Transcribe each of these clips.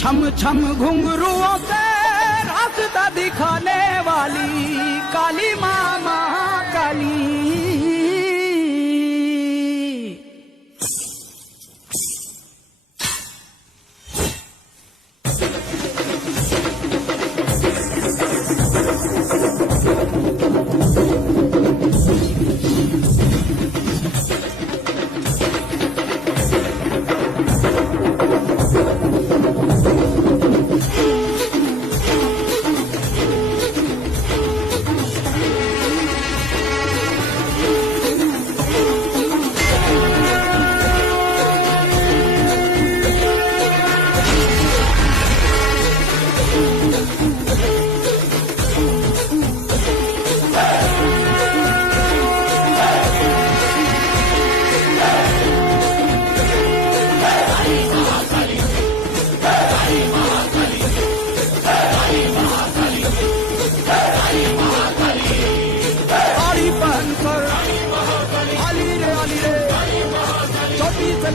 छम छम घुंघरुओं से रास्ता दिखाने वाली काली माँ महाकाली।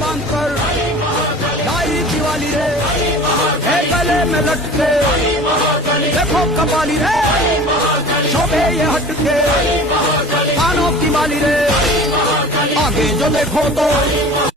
बांधकर लाई दिवाली रे, है गले में लटके देखो कपाली रे, शोभे ये हटके कानों की बाली रे, आगे जो देखो तो